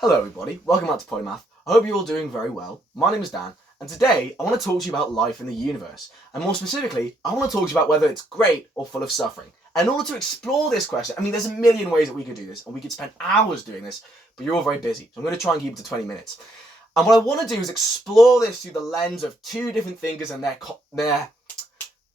Hello everybody, welcome back to Polymath. I hope you're all doing very well. My name is Dan, and today I want to talk to you about life in the universe. And more specifically, I want to talk to you about whether it's great or full of suffering. And in order to explore this question, there's a million ways that we could do this, and we could spend hours doing this, but you're all very busy, so I'm going to try and keep it to 20 minutes. And what I want to do is explore this through the lens of two different thinkers and their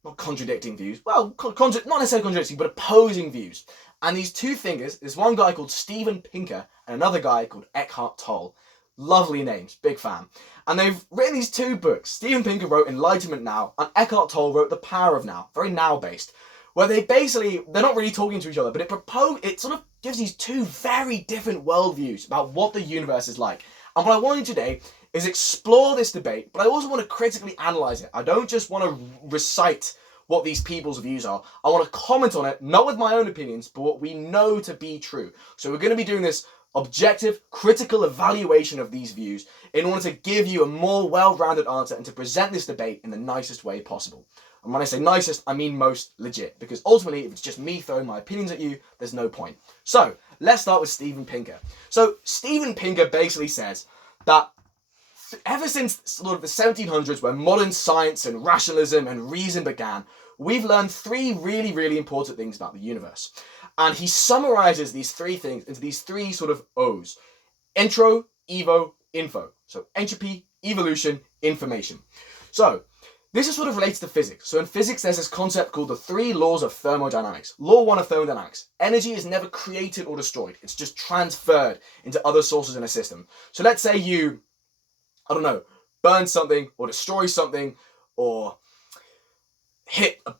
not contradicting views, well, not necessarily contradicting, but opposing views. And these two thinkers, there's one guy called Steven Pinker and another guy called Eckhart Tolle. Lovely names, big fan. And they've written these two books. Steven Pinker wrote Enlightenment Now, and Eckhart Tolle wrote The Power of Now, very now-based, where they're not really talking to each other, but it sort of gives these two very different worldviews about what the universe is like. And what I want to do today is explore this debate, but I also want to critically analyze it. I don't just want to recite what these people's views are. I want to comment on it, not with my own opinions, but what we know to be true. So we're going to be doing this objective, critical evaluation of these views in order to give you a more well-rounded answer and to present this debate in the nicest way possible. And when I say nicest, I mean most legit, because ultimately, if it's just me throwing my opinions at you, there's no point. So let's start with Steven Pinker. So Steven Pinker basically says that ever since sort of the 1700s, where modern science and rationalism and reason began, we've learned three really, really important things about the universe. And he summarizes these three things into these three sort of O's. Intro, evo, info. So entropy, evolution, information. So this is sort of related to physics. So in physics, there's this concept called the three laws of thermodynamics. Law 1 of thermodynamics. Energy is never created or destroyed. It's just transferred into other sources in a system. So let's say you, burn something or destroy something or hit a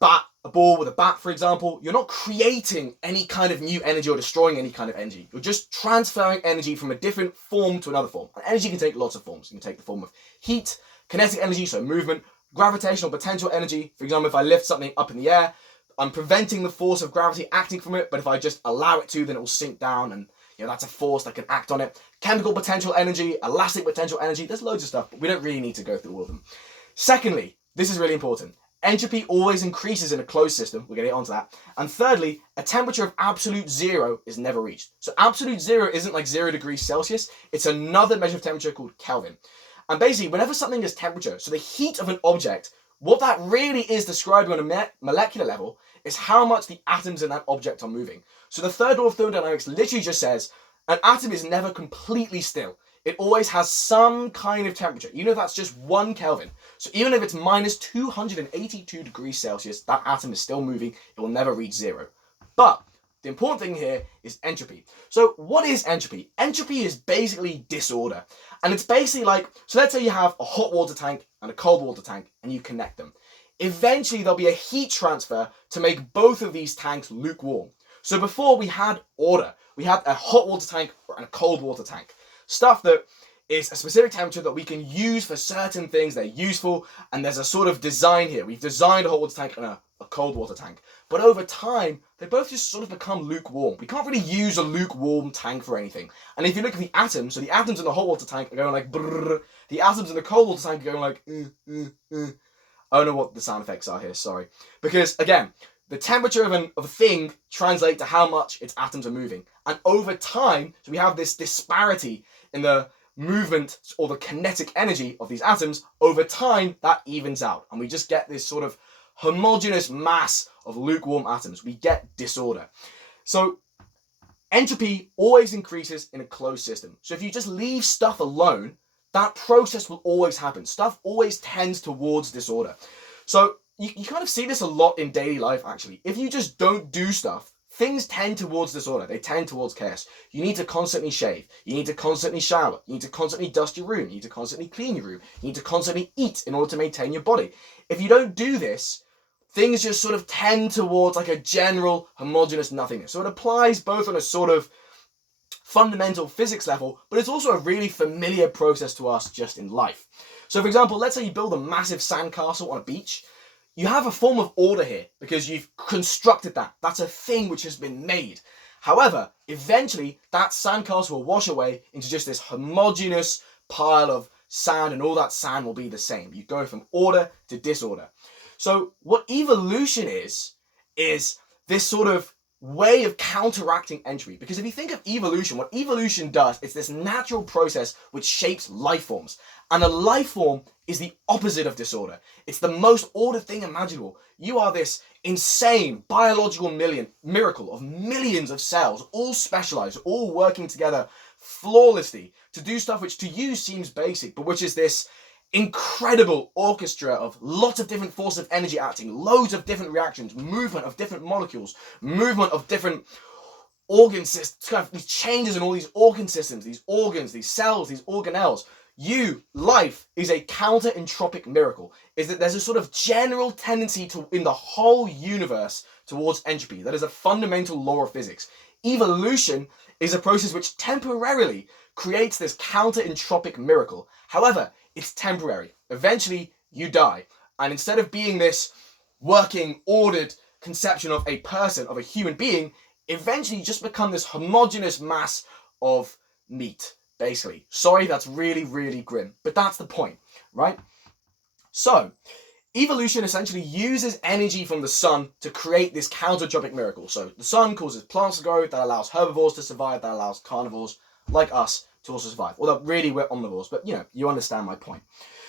ball with a bat, for example. You're not creating any kind of new energy or destroying any kind of energy. You're just transferring energy from a different form to another form. And energy can take lots of forms. It can take the form of heat, kinetic energy, so movement, gravitational potential energy. For example, if I lift something up in the air, I'm preventing the force of gravity acting from it, but if I just allow it to, then it will sink down, and that's a force that can act on it. Chemical potential energy, elastic potential energy, there's loads of stuff, but we don't really need to go through all of them. Secondly, this is really important. Entropy always increases in a closed system. We're going to get onto that. And thirdly, a temperature of absolute zero is never reached. So absolute zero isn't like 0 degrees Celsius. It's another measure of temperature called Kelvin. And basically, whenever something is temperature, so the heat of an object, what that really is describing on a molecular level is how much the atoms in that object are moving. So the third law of thermodynamics literally just says an atom is never completely still. It always has some kind of temperature, even if that's just 1 Kelvin. So even if it's minus 282 degrees Celsius, that atom is still moving. It will never reach zero. But the important thing here is entropy. So what is entropy? Entropy is basically disorder. And it's basically like, so let's say you have a hot water tank and a cold water tank and you connect them. Eventually there'll be a heat transfer to make both of these tanks lukewarm. So before we had order. We had a hot water tank and a cold water tank. Stuff that is a specific temperature that we can use for certain things. They're useful, and there's a sort of design here. We've designed a hot water tank and a cold water tank. But over time, they both just sort of become lukewarm. We can't really use a lukewarm tank for anything. And if you look at the atoms, so the atoms in the hot water tank are going like brrr. The atoms in the cold water tank are going like I don't know what the sound effects are here, sorry. Because again, the temperature of a thing translates to how much its atoms are moving. And over time, so we have this disparity in the movement or the kinetic energy of these atoms. Over time, that evens out. And we just get this sort of homogeneous mass of lukewarm atoms. We get disorder. So entropy always increases in a closed system. So if you just leave stuff alone, that process will always happen. Stuff always tends towards disorder. So you kind of see this a lot in daily life, actually. If you just don't do stuff, things tend towards disorder. They tend towards chaos. You need to constantly shave. You need to constantly shower. You need to constantly dust your room. You need to constantly clean your room. You need to constantly eat in order to maintain your body. If you don't do this, things just sort of tend towards like a general homogeneous nothingness. So it applies both on a sort of fundamental physics level, but it's also a really familiar process to us just in life. So for example, let's say you build a massive sandcastle on a beach. You have a form of order here because you've constructed that. That's a thing which has been made. However, eventually that sandcastle will wash away into just this homogeneous pile of sand, and all that sand will be the same. You go from order to disorder. So what evolution is this sort of way of counteracting entropy. Because if you think of evolution, what evolution does, it's this natural process which shapes life forms. And a life form is the opposite of disorder. It's the most ordered thing imaginable. You are this insane biological miracle of millions of cells, all specialized, all working together flawlessly to do stuff which to you seems basic, but which is this incredible orchestra of lots of different forces of energy acting, loads of different reactions, movement of different molecules, movement of different organ systems, kind of these changes in all these organ systems, these organs, these cells, these organelles. Life is a counter-entropic miracle. Is that there's a sort of general tendency in the whole universe towards entropy. That is a fundamental law of physics. Evolution is a process which temporarily creates this counter-entropic miracle. However, it's temporary. Eventually, you die. And instead of being this working, ordered conception of a person, of a human being, eventually you just become this homogeneous mass of meat, basically. Sorry, that's really, really grim. But that's the point, right? So, evolution essentially uses energy from the sun to create this counter-entropic miracle. So, the sun causes plants to grow, that allows herbivores to survive, that allows carnivores like us to also survive. Although really we're omnivores, but you understand my point.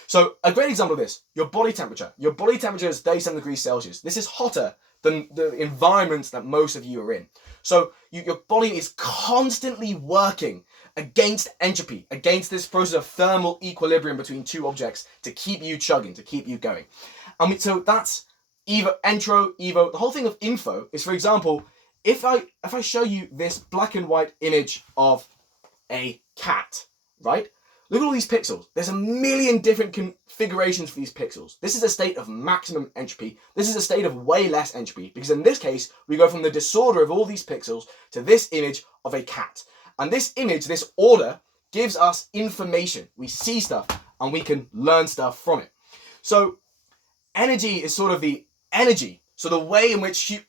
So a great example of this, your body temperature. Your body temperature is 37 degrees Celsius. This is hotter than the environments that most of you are in. So your body is constantly working against entropy, against this process of thermal equilibrium between two objects to keep you chugging, to keep you going. So that's evo. The whole thing of info is, for example, if I show you this black and white image of a cat, right? Look at all these pixels. There's a million different configurations for these pixels. This is a state of maximum entropy. This is a state of way less entropy, because in this case, we go from the disorder of all these pixels to this image of a cat. And this image, this order, gives us information. We see stuff and we can learn stuff from it. So energy is sort of the energy. So the way in which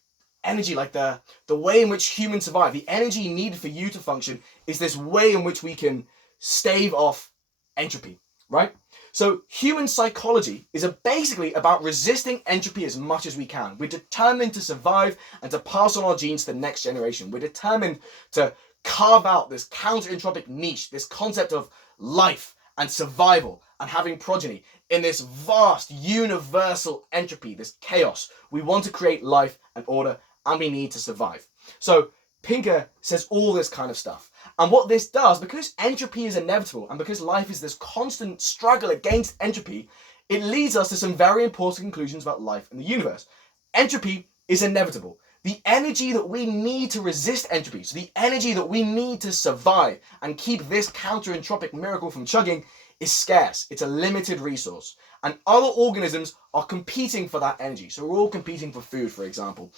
energy, like the way in which humans survive, the energy needed for you to function is this way in which we can stave off entropy, right? So human psychology is basically about resisting entropy as much as we can. We're determined to survive and to pass on our genes to the next generation. We're determined to carve out this counter-entropic niche, this concept of life and survival and having progeny in this vast universal entropy, this chaos. We want to create life and order, and we need to survive. So Pinker says all this kind of stuff. And what this does, because entropy is inevitable and because life is this constant struggle against entropy, it leads us to some very important conclusions about life and the universe. Entropy is inevitable. The energy that we need to resist entropy, so the energy that we need to survive and keep this counter-entropic miracle from chugging, is scarce. It's a limited resource. And other organisms are competing for that energy. So we're all competing for food, for example.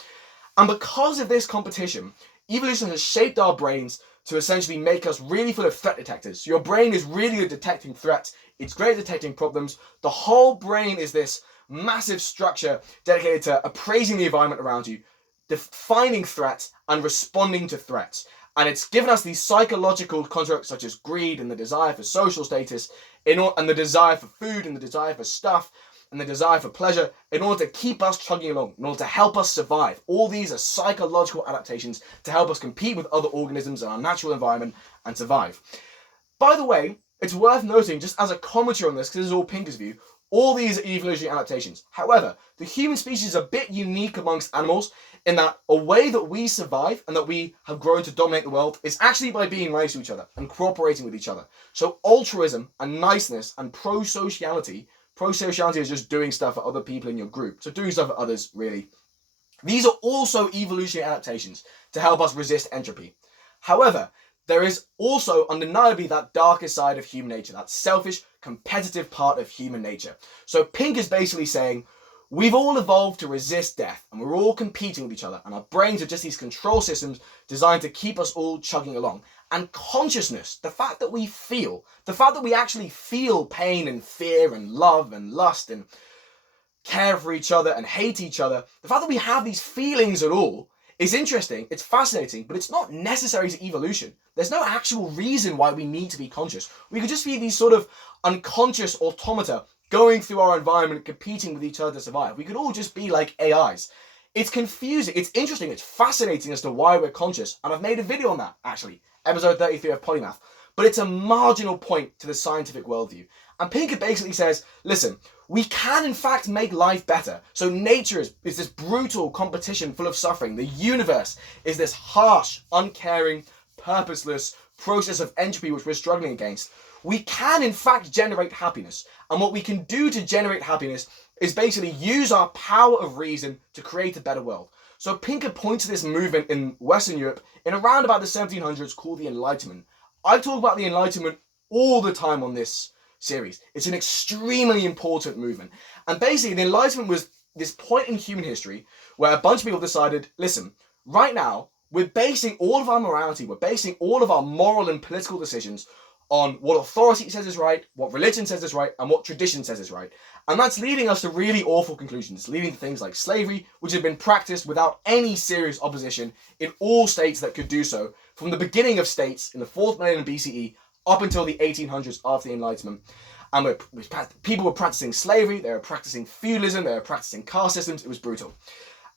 And because of this competition, evolution has shaped our brains to essentially make us really full of threat detectors. So your brain is really good at detecting threats. It's great at detecting problems. The whole brain is this massive structure dedicated to appraising the environment around you, defining threats and responding to threats. And it's given us these psychological constructs such as greed and the desire for social status, and the desire for food and the desire for stuff and the desire for pleasure in order to keep us chugging along, in order to help us survive. All these are psychological adaptations to help us compete with other organisms in our natural environment and survive. By the way, it's worth noting, just as a commentary on this, because this is all Pinker's view, all these are evolutionary adaptations. However, the human species is a bit unique amongst animals in that a way that we survive and that we have grown to dominate the world is actually by being nice to each other and cooperating with each other. So altruism and niceness and pro-sociality is just doing stuff for other people in your group. So doing stuff for others, really. These are also evolutionary adaptations to help us resist entropy. However, there is also undeniably that darker side of human nature, that selfish, competitive part of human nature. So Pink is basically saying, we've all evolved to resist death, and we're all competing with each other, and our brains are just these control systems designed to keep us all chugging along. And consciousness, the fact that we actually feel pain and fear and love and lust and care for each other and hate each other, the fact that we have these feelings at all is interesting, it's fascinating, but it's not necessary to evolution. There's no actual reason why we need to be conscious. We could just be these sort of unconscious automata going through our environment, competing with each other to survive. We could all just be like AIs. It's confusing, it's interesting, it's fascinating as to why we're conscious, and I've made a video on that, actually, episode 33 of Polymath, but it's a marginal point to the scientific worldview. And Pinker basically says, listen, we can in fact make life better. So nature is this brutal competition full of suffering. The universe is this harsh, uncaring, purposeless process of entropy which we're struggling against. We can in fact generate happiness. And what we can do to generate happiness is basically use our power of reason to create a better world. So Pinker points to this movement in Western Europe in around about the 1700s called the Enlightenment. I talk about the Enlightenment all the time on this series. It's an extremely important movement. And basically the Enlightenment was this point in human history where a bunch of people decided, listen, right now we're basing all of our morality, we're basing all of our moral and political decisions on what authority says is right, what religion says is right, and what tradition says is right. And that's leading us to really awful conclusions. It's leading to things like slavery, which have been practiced without any serious opposition in all states that could do so, from the beginning of states in the 4th millennium BCE up until the 1800s after the Enlightenment. And people were practicing slavery, they were practicing feudalism, they were practicing caste systems. It was brutal.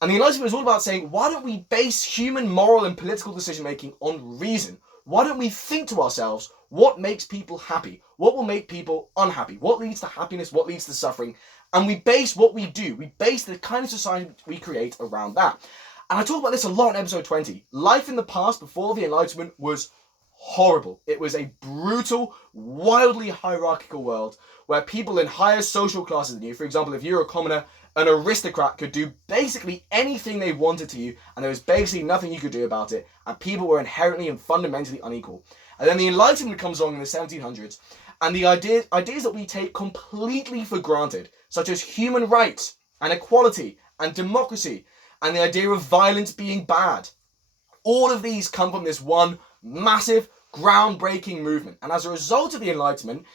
And the Enlightenment was all about saying, why don't we base human moral and political decision making on reason? Why don't we think to ourselves, what makes people happy? What will make people unhappy? What leads to happiness? What leads to suffering? And we base what we do, we base the kind of society we create around that. And I talk about this a lot in episode 20. Life in the past before the Enlightenment was horrible. It was a brutal, wildly hierarchical world where people in higher social classes than you, for example, if you're a commoner, an aristocrat could do basically anything they wanted to you, and there was basically nothing you could do about it, and people were inherently and fundamentally unequal. And then the Enlightenment comes along in the 1700s, and the ideas that we take completely for granted, such as human rights and equality and democracy, and the idea of violence being bad, all of these come from this one massive, groundbreaking movement. And as a result of the Enlightenment,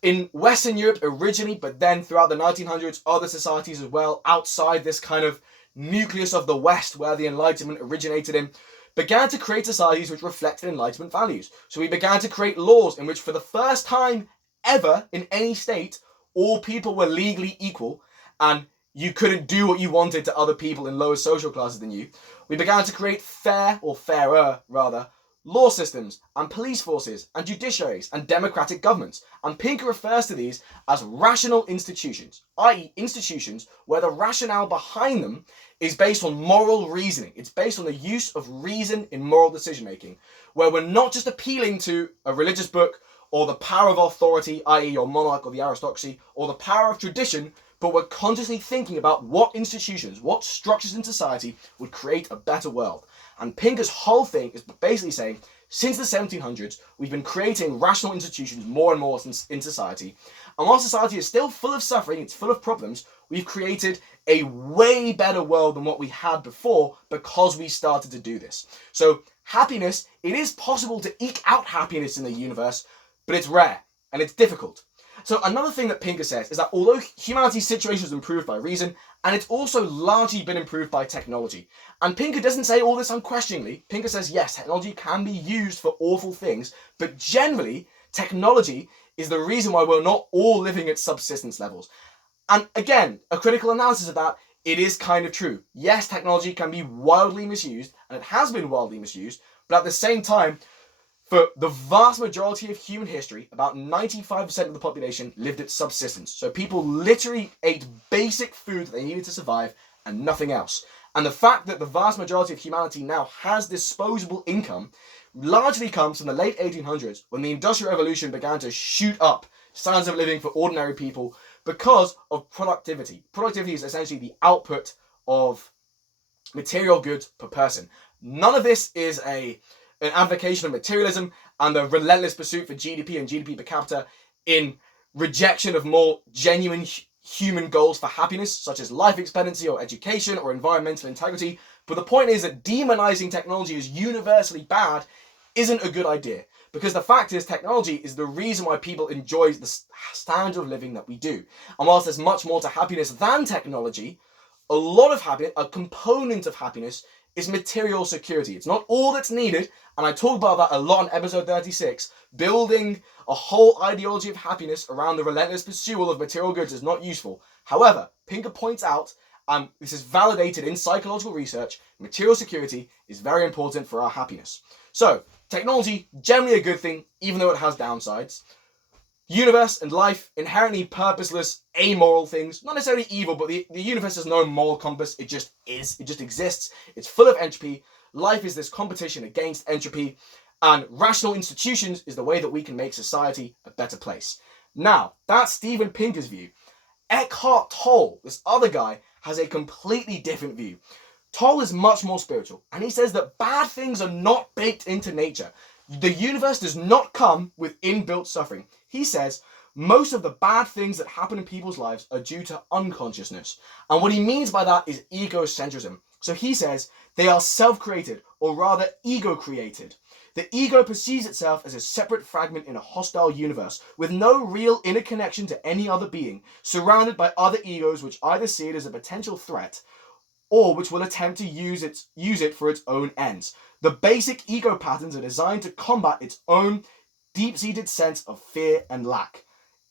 in Western Europe originally, but then throughout the 1900s, other societies as well, outside this kind of nucleus of the West where the Enlightenment originated in, began to create societies which reflected Enlightenment values. So we began to create laws in which for the first time ever in any state, all people were legally equal and you couldn't do what you wanted to other people in lower social classes than you. We began to create fair, or fairer rather, law systems and police forces and judiciaries and democratic governments. And Pinker refers to these as rational institutions, i.e. institutions where the rationale behind them is based on moral reasoning. It's based on the use of reason in moral decision making, where we're not just appealing to a religious book or the power of authority, i.e. your monarch or the aristocracy, or the power of tradition, but we're consciously thinking about what institutions, what structures in society would create a better world. And Pinker's whole thing is basically saying, since the 1700s, we've been creating rational institutions more and more in society. And while society is still full of suffering, it's full of problems, we've created a way better world than what we had before because we started to do this. So happiness, it is possible to eke out happiness in the universe, but it's rare and it's difficult. So another thing that Pinker says is that although humanity's situation is improved by reason, and it's also largely been improved by technology. And Pinker doesn't say all this unquestioningly. Pinker says, yes, technology can be used for awful things, but generally, technology is the reason why we're not all living at subsistence levels. And again, a critical analysis of that, it is kind of true. Yes, technology can be wildly misused, and it has been wildly misused, but at the same time, for the vast majority of human history, about 95% of the population lived at subsistence. So people literally ate basic food that they needed to survive and nothing else. And the fact that the vast majority of humanity now has disposable income largely comes from the late 1800s when the Industrial Revolution began to shoot up standards of living for ordinary people because of productivity. Productivity is essentially the output of material goods per person. None of this is an advocation of materialism and the relentless pursuit for GDP and GDP per capita in rejection of more genuine human goals for happiness, such as life expectancy or education or environmental integrity. But the point is that demonizing technology as universally bad isn't a good idea, because the fact is technology is the reason why people enjoy the standard of living that we do. And whilst there's much more to happiness than technology, a lot of happiness, a component of happiness, is material security. It's not all that's needed, and I talk about that a lot in episode 36. Building a whole ideology of happiness around the relentless pursuit of material goods is not useful. However, Pinker points out, This is validated in psychological research. Material security is very important for our happiness. So, technology, generally a good thing, even though it has downsides. Universe and life, inherently purposeless, amoral things. Not necessarily evil, but the universe has no moral compass. It just is. It just exists. It's full of entropy. Life is this competition against entropy. And rational institutions is the way that we can make society a better place. Now, that's Steven Pinker's view. Eckhart Tolle, this other guy, has a completely different view. Tolle is much more spiritual, and he says that bad things are not baked into nature. The universe does not come with inbuilt suffering. He says most of the bad things that happen in people's lives are due to unconsciousness. And what he means by that is egocentrism. So he says they are self-created, or rather ego-created. The ego perceives itself as a separate fragment in a hostile universe, with no real inner connection to any other being, surrounded by other egos which either see it as a potential threat, or which will attempt to use it for its own ends. The basic ego patterns are designed to combat its own deep-seated sense of fear and lack.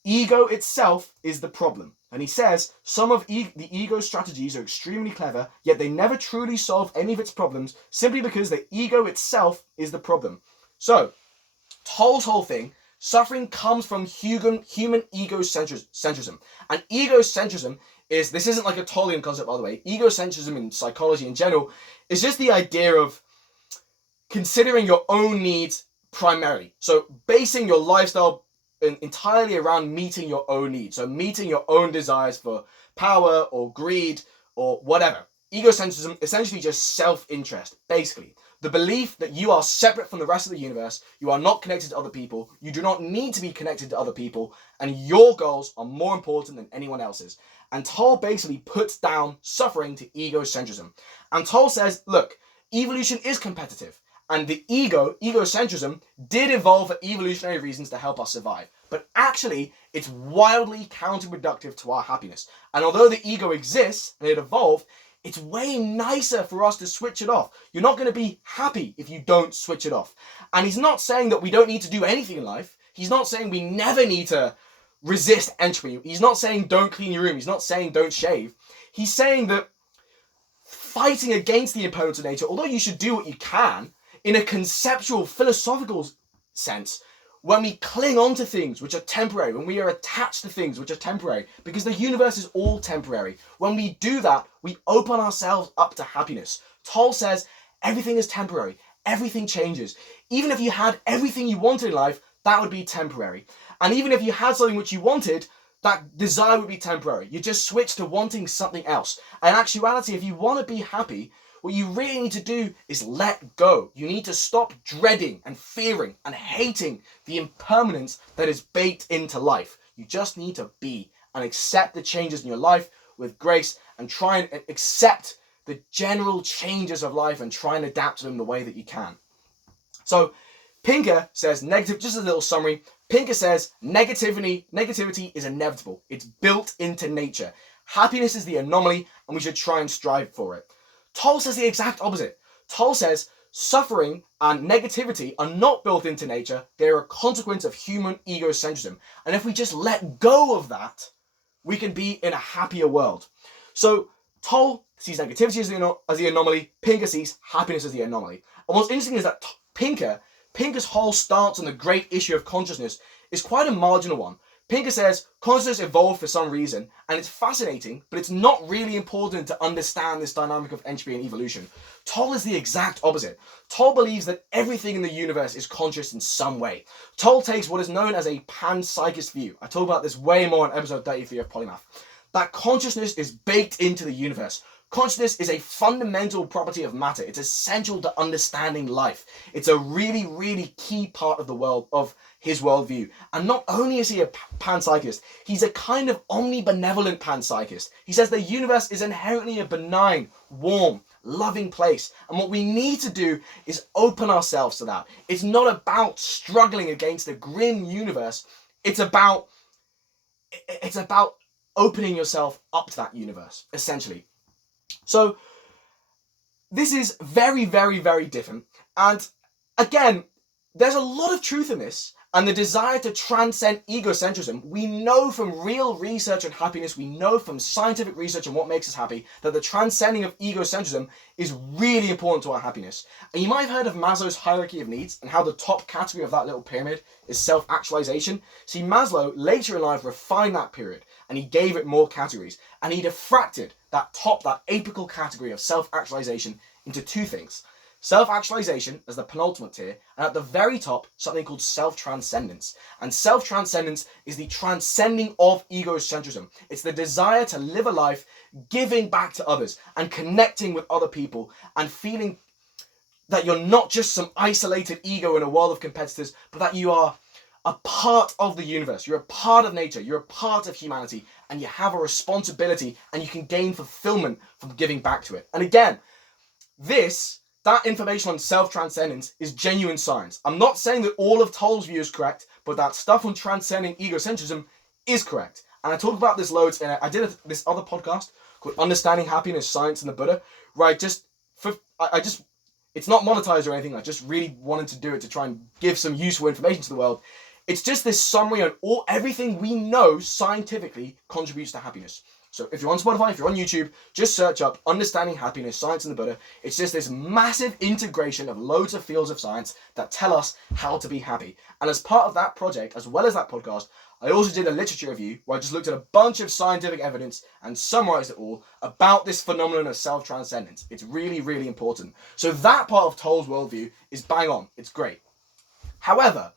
Ego itself is the problem. And he says some of the ego strategies are extremely clever, yet they never truly solve any of its problems simply because the ego itself is the problem. So, Tolle's whole thing, suffering comes from human egocentrism. And egocentrism this isn't like a Tollean concept, by the way. Egocentrism in psychology in general is just the idea of considering your own needs primarily. So, basing your lifestyle entirely around meeting your own needs. So meeting your own desires for power or greed or whatever. Egocentrism, essentially just self-interest, basically. The belief that you are separate from the rest of the universe, you are not connected to other people, you do not need to be connected to other people, and your goals are more important than anyone else's. And Tolle basically puts down suffering to egocentrism. And Tolle says, look, evolution is competitive. And the egocentrism, did evolve for evolutionary reasons to help us survive. But actually, it's wildly counterproductive to our happiness. And although the ego exists and it evolved, it's way nicer for us to switch it off. You're not going to be happy if you don't switch it off. And he's not saying that we don't need to do anything in life. He's not saying we never need to resist entropy. He's not saying don't clean your room. He's not saying don't shave. He's saying that fighting against the impermanence of nature, although you should do what you can, in a conceptual, philosophical sense, when we cling on to things which are temporary, when we are attached to things which are temporary, because the universe is all temporary, when we do that, we open ourselves up to happiness. Tolle says everything is temporary, everything changes. Even if you had everything you wanted in life, that would be temporary. And even if you had something which you wanted, that desire would be temporary. You just switch to wanting something else. And in actuality, if you want to be happy, what you really need to do is let go. You need to stop dreading and fearing and hating the impermanence that is baked into life. You just need to be and accept the changes in your life with grace and try and accept the general changes of life and try and adapt to them the way that you can. So Pinker says just a little summary. Pinker says negativity is inevitable. It's built into nature. Happiness is the anomaly and we should try and strive for it. Tolle says the exact opposite. Tolle says suffering and negativity are not built into nature. They're a consequence of human egocentrism. And if we just let go of that, we can be in a happier world. So Tolle sees negativity as the anomaly. Pinker sees happiness as the anomaly. And what's interesting is that Pinker's whole stance on the great issue of consciousness is quite a marginal one. Pinker says consciousness evolved for some reason, and it's fascinating, but it's not really important to understand this dynamic of entropy and evolution. Tolle is the exact opposite. Tolle believes that everything in the universe is conscious in some way. Tolle takes what is known as a panpsychist view. I talk about this way more in episode 33 of Polymath. That consciousness is baked into the universe. Consciousness is a fundamental property of matter. It's essential to understanding life. It's a really, really key part of the world, of his worldview. And not only is he a panpsychist, he's a kind of omnibenevolent panpsychist. He says the universe is inherently a benign, warm, loving place. And what we need to do is open ourselves to that. It's not about struggling against a grim universe. It's about opening yourself up to that universe, essentially. So this is very, very, very different. And again, there's a lot of truth in this. and the desire to transcend egocentrism. We know from real research on happiness, we know from scientific research on what makes us happy, that the transcending of egocentrism is really important to our happiness. And you might have heard of Maslow's hierarchy of needs and how the top category of that little pyramid is self-actualization. See, Maslow later in life refined that period and he gave it more categories, and he diffracted that apical category of self-actualization into two things. Self-actualization as the penultimate tier, and at the very top, something called self-transcendence. And self-transcendence is the transcending of egocentrism. It's the desire to live a life giving back to others and connecting with other people and feeling that you're not just some isolated ego in a world of competitors, but that you are a part of the universe. You're a part of nature. You're a part of humanity, and you have a responsibility, and you can gain fulfillment from giving back to it. And again, that information on self-transcendence is genuine science. I'm not saying that all of Tolle's view is correct, but that stuff on transcending egocentrism is correct. And I talked about this loads, and I did this other podcast called Understanding Happiness, Science, and the Buddha, where it's not monetized or anything. I just really wanted to do it to try and give some useful information to the world. It's just this summary on everything we know scientifically contributes to happiness. So if you're on Spotify, if you're on YouTube, just search up Understanding Happiness, Science, and the Buddha. It's just this massive integration of loads of fields of science that tell us how to be happy. And as part of that project, as well as that podcast, I also did a literature review where I just looked at a bunch of scientific evidence and summarized it all about this phenomenon of self-transcendence. It's really, really important. So that part of Tolle's worldview is bang on. It's great. However,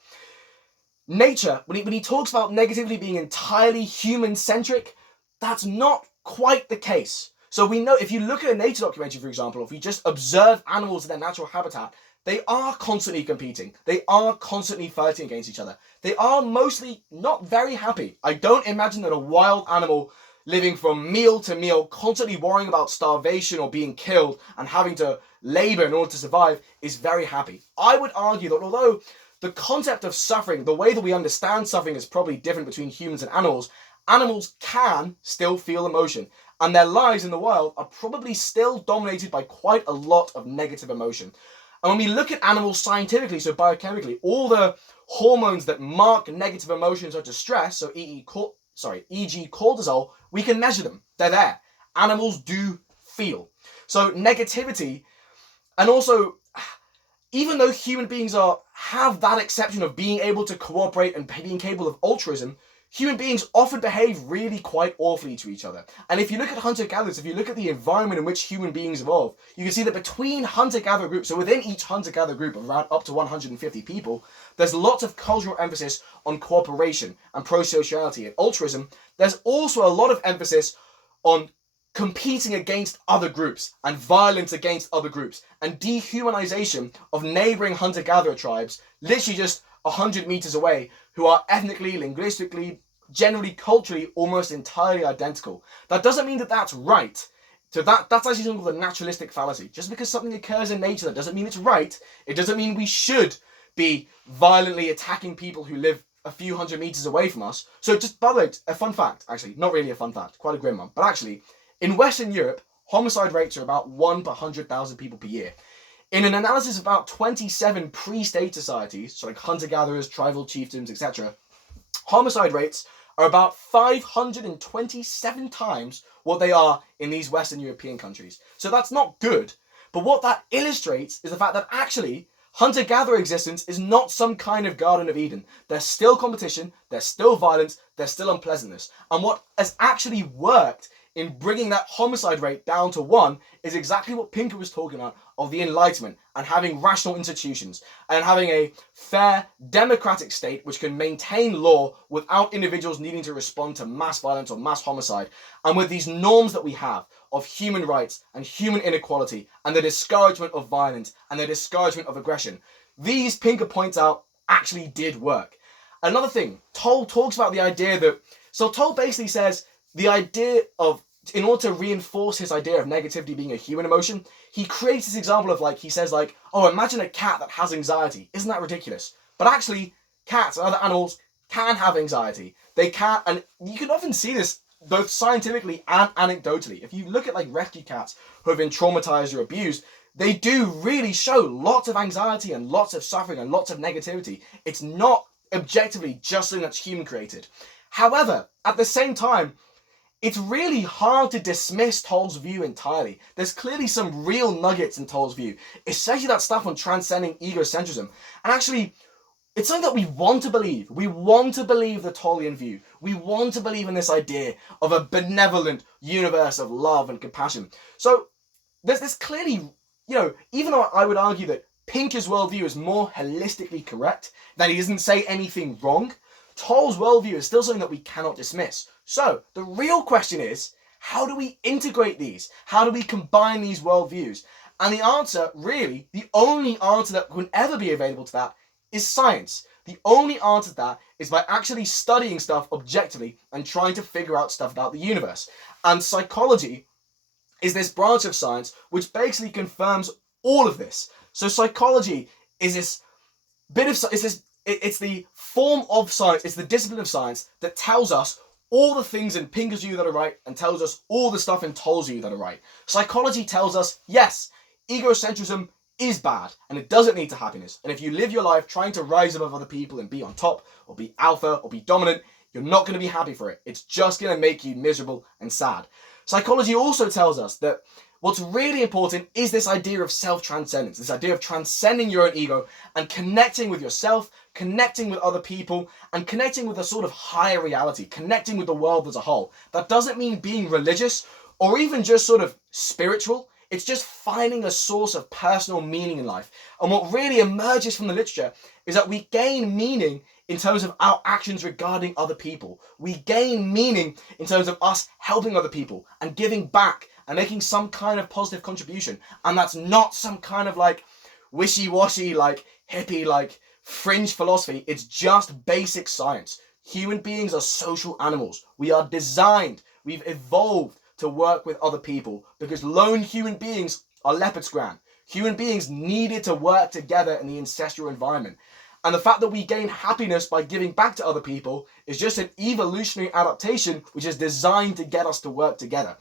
nature, when he talks about negativity being entirely human-centric, that's not quite the case. So we know, if you look at a nature documentary, for example, if you just observe animals in their natural habitat, they are constantly competing. They are constantly fighting against each other. They are mostly not very happy. I don't imagine that a wild animal living from meal to meal, constantly worrying about starvation or being killed and having to labor in order to survive, is very happy. I would argue that although the concept of suffering, the way that we understand suffering is probably different between humans and animals can still feel emotion, and their lives in the wild are probably still dominated by quite a lot of negative emotion. And when we look at animals scientifically, so biochemically, all the hormones that mark negative emotions such as stress, so e.g. cortisol, we can measure them. They're there. Animals do feel. So negativity, and also, even though human beings have that exception of being able to cooperate and being capable of altruism, human beings often behave really quite awfully to each other. And if you look at hunter-gatherers, if you look at the environment in which human beings evolve, you can see that between hunter-gatherer groups, so within each hunter-gatherer group of around up to 150 people, there's lots of cultural emphasis on cooperation and pro-sociality and altruism. There's also a lot of emphasis on competing against other groups and violence against other groups and dehumanization of neighboring hunter-gatherer tribes, literally just 100 meters away, who are ethnically, linguistically, generally, culturally, almost entirely identical. That doesn't mean that that's right. So that's actually something called the naturalistic fallacy. Just because something occurs in nature, that doesn't mean it's right. It doesn't mean we should be violently attacking people who live a few hundred meters away from us. So just, by the way, a fun fact, actually, not really a fun fact, quite a grim one, but actually, in Western Europe, homicide rates are about 1 per 100,000 people per year. In an analysis of about 27 pre-state societies, so like hunter-gatherers, tribal chieftains, etc., homicide rates are about 527 times what they are in these Western European countries. So that's not good. But what that illustrates is the fact that actually hunter-gatherer existence is not some kind of Garden of Eden. There's still competition, there's still violence, there's still unpleasantness. And what has actually worked in bringing that homicide rate down to 1 is exactly what Pinker was talking about, of the Enlightenment and having rational institutions and having a fair democratic state which can maintain law without individuals needing to respond to mass violence or mass homicide, and with these norms that we have of human rights and human inequality and the discouragement of violence and the discouragement of aggression. These, Pinker points out, actually did work. Another thing, Tolle talks about the idea that, so Tolle basically says the idea of, in order to reinforce his idea of negativity being a human emotion, he creates this example of he says oh, imagine a cat that has anxiety. Isn't that ridiculous? But actually, cats and other animals can have anxiety. They can, and you can often see this both scientifically and anecdotally. If you look at rescue cats who have been traumatized or abused, they do really show lots of anxiety and lots of suffering and lots of negativity. It's not objectively just something that's human created. However, at the same time, it's really hard to dismiss Tolle's view entirely. There's clearly some real nuggets in Tolle's view, especially that stuff on transcending egocentrism. And actually, it's something that we want to believe. We want to believe the Tollean view. We want to believe in this idea of a benevolent universe of love and compassion. So there's this clearly, even though I would argue that Pinker's worldview is more holistically correct, that he doesn't say anything wrong, Tolle's worldview is still something that we cannot dismiss. So the real question is, how do we integrate these? How do we combine these worldviews? And the answer, really, the only answer that can ever be available to that is science. The only answer to that is by actually studying stuff objectively and trying to figure out stuff about the universe. And psychology is this branch of science which basically confirms all of this. So psychology is this bit of it's the form of science, it's the discipline of science that tells us all the things in Pinker's view that are right and tells us all the stuff in Tolle's view that are right. Psychology tells us, yes, egocentrism is bad and it doesn't lead to happiness. And if you live your life trying to rise above other people and be on top or be alpha or be dominant, you're not going to be happy for it. It's just going to make you miserable and sad. Psychology also tells us that what's really important is this idea of self-transcendence, this idea of transcending your own ego and connecting with yourself, connecting with other people, and connecting with a sort of higher reality, connecting with the world as a whole. That doesn't mean being religious or even just sort of spiritual. It's just finding a source of personal meaning in life. And what really emerges from the literature is that we gain meaning in terms of our actions regarding other people. We gain meaning in terms of us helping other people and giving back and making some kind of positive contribution. And that's not some kind of like wishy-washy, like hippie, like fringe philosophy. It's just basic science. Human beings are social animals. We are designed, we've evolved to work with other people because lone human beings are leopard's gran. Human beings needed to work together in the ancestral environment. And the fact that we gain happiness by giving back to other people is just an evolutionary adaptation which is designed to get us to work together.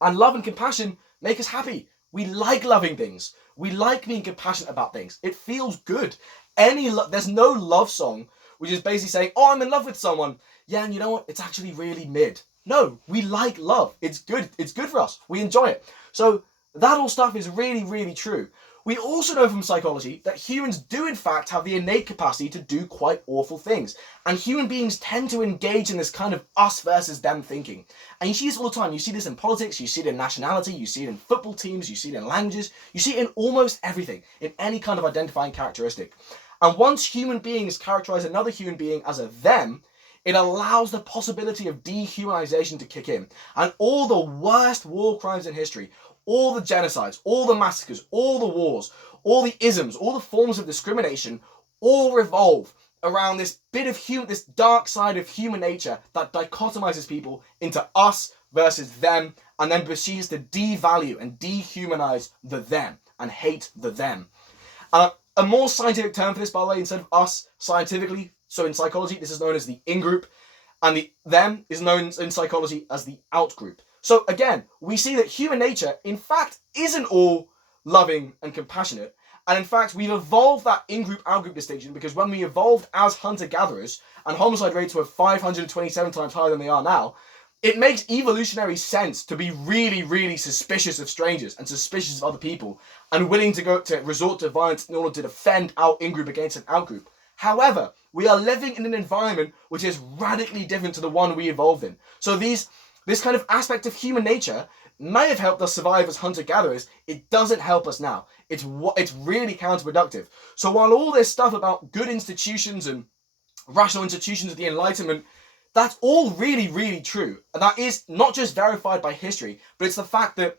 And love and compassion make us happy. We like loving things. We like being compassionate about things. It feels good. There's no love song which is basically saying, oh, I'm in love with someone. Yeah, and you know what? It's actually really mid. No, we like love. It's good. It's good for us. We enjoy it. So that all stuff is really, really true. We also know from psychology that humans do in fact have the innate capacity to do quite awful things. And human beings tend to engage in this kind of us versus them thinking. And you see this all the time. You see this in politics, you see it in nationality, you see it in football teams, you see it in languages, you see it in almost everything, in any kind of identifying characteristic. And once human beings characterize another human being as a them, it allows the possibility of dehumanization to kick in. And all the worst war crimes in history, all the genocides, all the massacres, all the wars, all the isms, all the forms of discrimination, all revolve around this bit of this dark side of human nature that dichotomizes people into us versus them, and then proceeds to devalue and dehumanize the them and hate the them. A more scientific term for this, by the way, instead of us scientifically, so in psychology, this is known as the in-group, and the them is known in psychology as the out-group. So again, we see that human nature, in fact, isn't all loving and compassionate. And in fact, we've evolved that in-group, out-group distinction because when we evolved as hunter-gatherers, and homicide rates were 527 times higher than they are now, it makes evolutionary sense to be really, really suspicious of strangers and suspicious of other people and willing to resort to violence in order to defend our in-group against an out-group. However, we are living in an environment which is radically different to the one we evolved in. So this kind of aspect of human nature may have helped us survive as hunter-gatherers. It doesn't help us now. It's really counterproductive. So while all this stuff about good institutions and rational institutions of the Enlightenment, that's all really, really true. And that is not just verified by history, but it's the fact that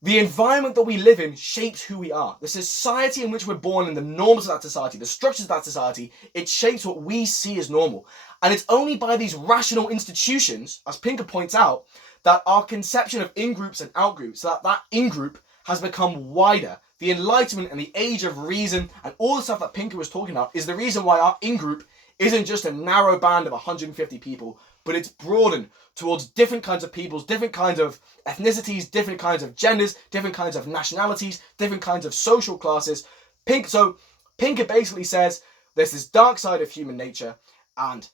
the environment that we live in shapes who we are. The society in which we're born and the norms of that society, the structures of that society, it shapes what we see as normal. And it's only by these rational institutions, as Pinker points out, that our conception of in-groups and out-groups, that in-group has become wider. The Enlightenment and the age of reason and all the stuff that Pinker was talking about is the reason why our in-group isn't just a narrow band of 150 people, but it's broadened towards different kinds of peoples, different kinds of ethnicities, different kinds of genders, different kinds of nationalities, different kinds of social classes. So Pinker basically says there's this dark side of human nature, and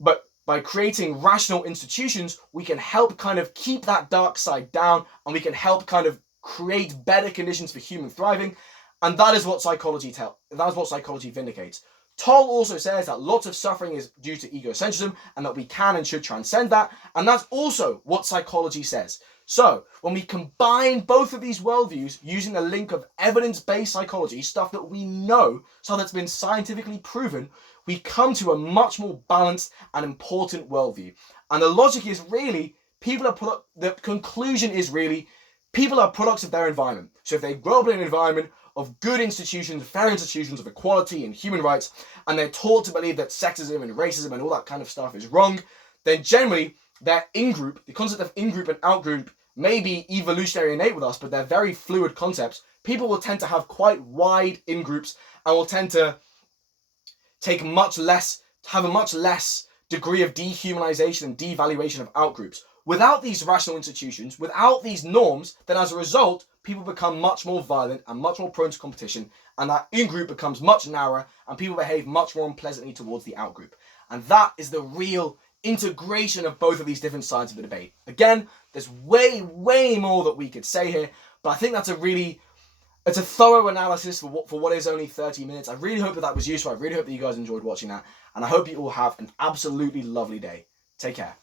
but by creating rational institutions, we can help kind of keep that dark side down, and we can help kind of create better conditions for human thriving. And that is what psychology vindicates. Tolle also says that lots of suffering is due to egocentrism, and that we can and should transcend that. And that's also what psychology says. So when we combine both of these worldviews using the link of evidence-based psychology, stuff that we know, stuff that's been scientifically proven, we come to a much more balanced and important worldview. And the logic is really, the conclusion is really, people are products of their environment. So if they grow up in an environment of good institutions, fair institutions of equality and human rights, and they're taught to believe that sexism and racism and all that kind of stuff is wrong, then generally their in-group, the concept of in-group and out-group may be evolutionary innate with us, but they're very fluid concepts. People will tend to have quite wide in-groups and will tend to have a much less degree of dehumanization and devaluation of out-groups. Without these rational institutions, without these norms, then as a result, people become much more violent and much more prone to competition, and that in-group becomes much narrower, and people behave much more unpleasantly towards the out-group. And that is the real integration of both of these different sides of the debate. Again, there's way, way more that we could say here, but I think that's it's a thorough analysis for what is only 30 minutes. I really hope that was useful. I really hope that you guys enjoyed watching that, and I hope you all have an absolutely lovely day. Take care.